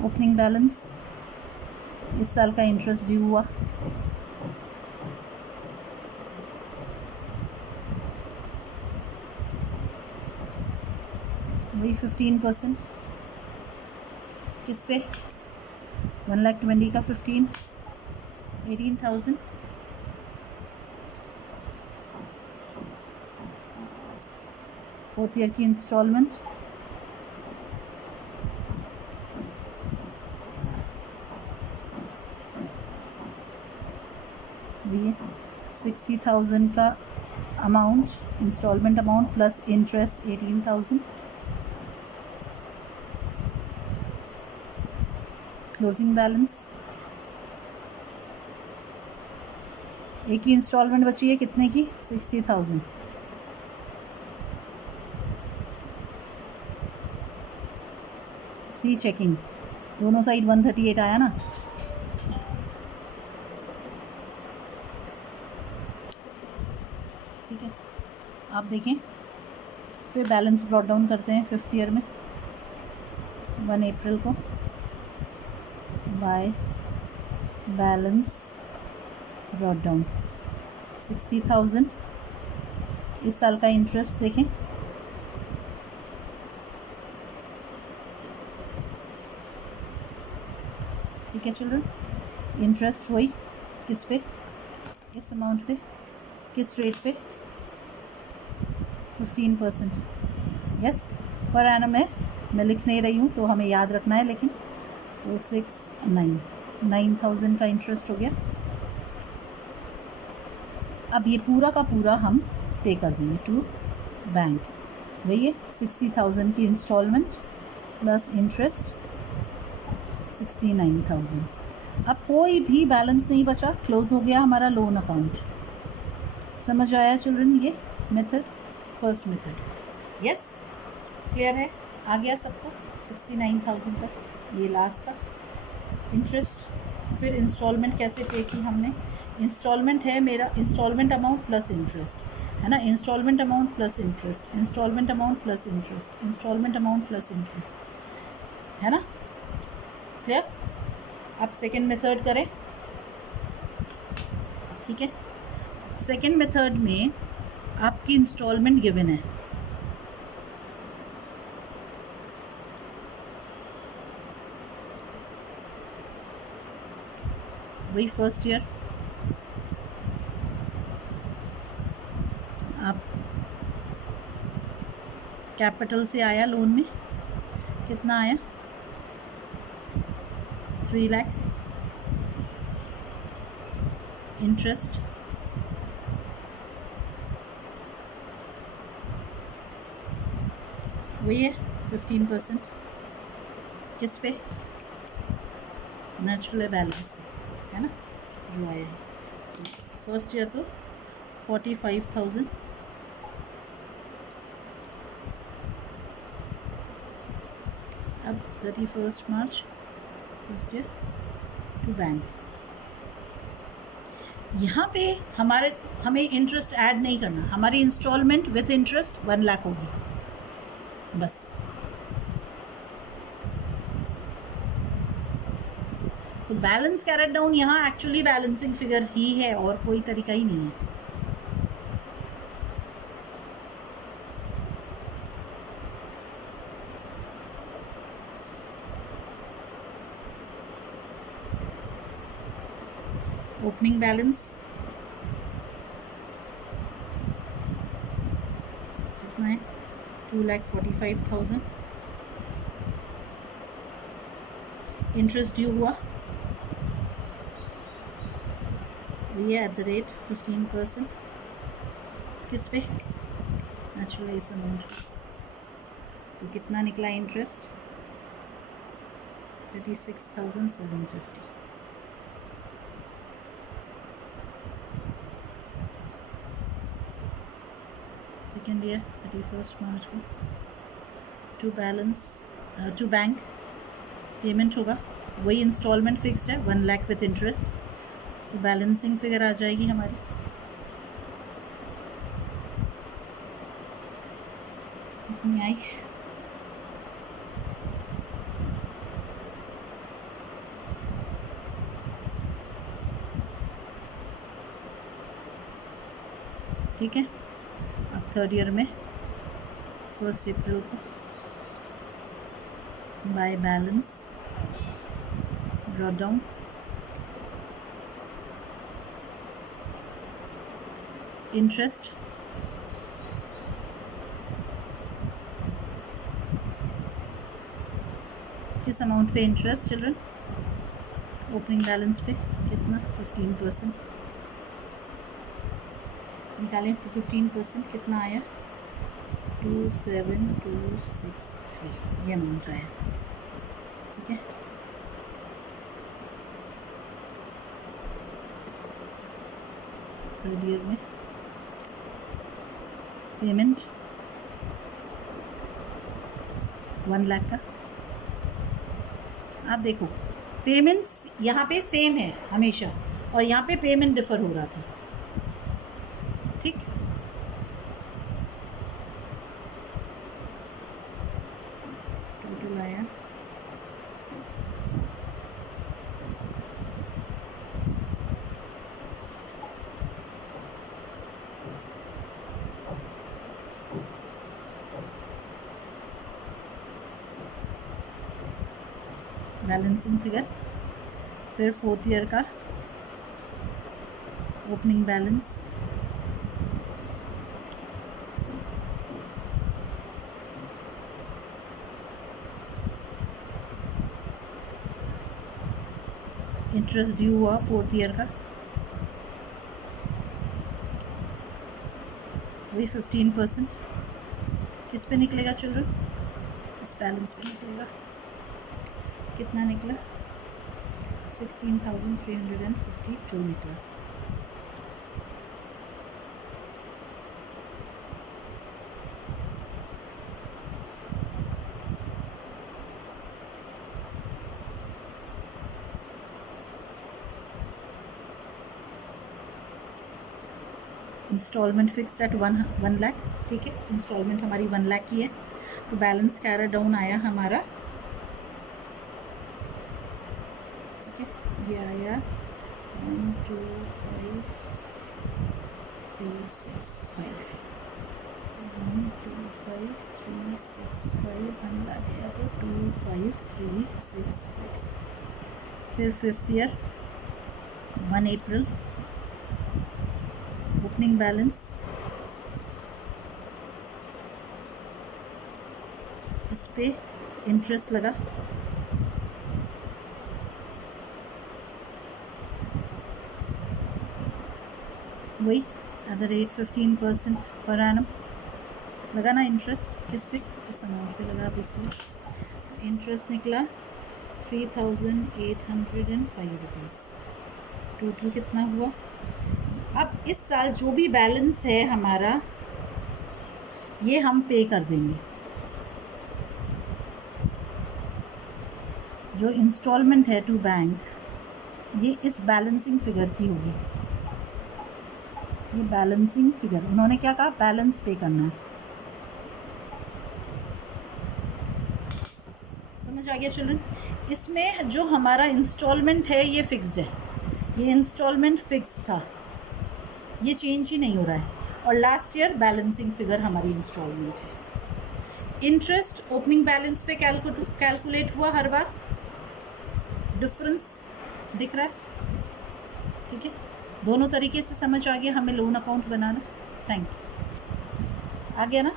ओपनिंग बैलेंस, इस साल का इंटरेस्ट ड्यू हुआ, वही 15%, किस पे 1,20,000 का 15, 18,000। फोर्थ ईयर की इंस्टॉलमेंट ये 60,000 का amount, instalment amount plus interest 18,000, closing balance. एक ही इंस्टॉलमेंट बची है कितने की 60,000, सी चेकिंग, दोनों साइड 138 आया ना। ठीक है, आप देखें, फिर बैलेंस ब्रॉट डाउन करते हैं 5th ईयर में 1 अप्रैल को बाय बैलेंस ब्रॉट डाउन 60,000। इस साल का इंटरेस्ट देखें, ठीक है चिल्ड्रन, इंटरेस्ट वही किस पे, इस अमाउंट पे, किस रेट पे, 15%। यस, पर एनम है, मैं लिख नहीं रही हूँ तो हमें याद रखना है, लेकिन तो 9,000 का इंटरेस्ट हो गया। अब ये पूरा का पूरा हम पे कर देंगे टू बैंक। वही है 60,000 की इंस्टॉलमेंट प्लस इंटरेस्ट 69,000। अब कोई भी बैलेंस नहीं बचा, क्लोज हो गया हमारा लोन अकाउंट। समझ आया चिल्ड्रन ये method, first method? Yes, clear है, आ गया सबको 69,000 तक, ये लास्ट तक इंटरेस्ट। फिर इंस्टॉलमेंट कैसे पे की हमने, इंस्टॉलमेंट है मेरा इंस्टॉलमेंट अमाउंट प्लस इंटरेस्ट, है ना, instalment amount plus interest, instalment amount plus interest, instalment amount plus interest, है ना, क्लियर? अब सेकेंड मेथड करें, ठीक है। सेकेंड मेथड में आपकी इंस्टॉलमेंट गिवन है, वही फर्स्ट ईयर आप कैपिटल से आया लोन में, कितना आया 3 लाख, इंटरेस्ट वही है 15%, किस पे, नेचुरल बैलेंस पे, है ना, जो आया है। फर्स्ट ईयर तो 45,000, अब 31 March first year to bank. यहाँ पे हमें इंटरेस्ट ऐड नहीं करना, हमारी इंस्टॉलमेंट विथ इंटरेस्ट 1 लाख होगी बस। तो बैलेंस कैरेट डाउन यहाँ एक्चुअली बैलेंसिंग फिगर ही है, और कोई तरीका ही नहीं है। ओपनिंग बैलेंस कितना है 2,45,000, इंटरेस्ट ड्यू हुआ ये एट द रेट 15%, किस पे, नेचुरल इस अमाउंट, तो कितना निकला इंटरेस्ट 36,750। सेकेंड ईयर 31 मार्च को टू बैंक पेमेंट होगा, वही इंस्टॉलमेंट फिक्स्ड है 1 लाख विथ इंटरेस्ट, तो बैलेंसिंग फिगर आ जाएगी हमारी कितनी आई, ठीक है। अब थर्ड ईयर में 1 अप्रैल को bye balance brought down interest किस अमाउंट पे इंटरेस्ट चिल्ड्रन, ओपनिंग बैलेंस पे कितना 15%, निकालें तो 15% कितना आया 27,263, ये अमाउंट आया, ठीक है। थर्ड ईयर में पेमेंट 1 लाख का आप देखो पेमेंट्स यहाँ पे सेम है हमेशा, और यहाँ पे पेमेंट डिफर हो रहा था, ठीक। टोटल आया बैलेंसिंग फिगर, फिर 4th ईयर का ओपनिंग बैलेंस, इंटरेस्ट ड्यू हुआ 4th ईयर का, वही 15%। किस पे निकलेगा चिल्ड्रन? इस बैलेंस पे निकलेगा। कितना निकला? 16,352 निकला। इंस्टॉलमेंट फिक्स एट 1 लाख, ठीक है। इंस्टॉलमेंट हमारी 1 लाख की है, तो बैलेंस कैरी डाउन आया हमारा, ठीक है। ये आया 1 2 5 3 6 5 1 2 5 3 6 5 1 लाख गया तो 2 5 3 6 5। फिर 5th ईयर 1 अप्रैल ओपनिंग बैलेंस, इस पे इंटरेस्ट लगा, वही अदर रेट 15% पर एनम लगा ना इंटरेस्ट। किस पे? इस अमाउंट पे लगा। अब इसलिए तो इंटरेस्ट निकला 3,805 रुपीज़। टोटल कितना हुआ? अब इस साल जो भी बैलेंस है हमारा, ये हम पे कर देंगे। जो इंस्टॉलमेंट है टू बैंक, ये इस बैलेंसिंग फिगर की होगी। ये बैलेंसिंग फिगर, उन्होंने क्या कहा? बैलेंस पे करना है। समझ आ गया चिल्ड्रन? इसमें जो हमारा इंस्टॉलमेंट है ये फिक्स्ड है, ये इंस्टॉलमेंट फिक्स था, ये चेंज ही नहीं हो रहा है। और लास्ट ईयर बैलेंसिंग फिगर हमारी इंस्टॉलमेंट है। इंटरेस्ट ओपनिंग बैलेंस पे कैलकुलेट हुआ हर बार, डिफरेंस दिख रहा है, ठीक है। दोनों तरीके से समझ आ गया हमें लोन अकाउंट बनाना। Thank you. आ गया ना?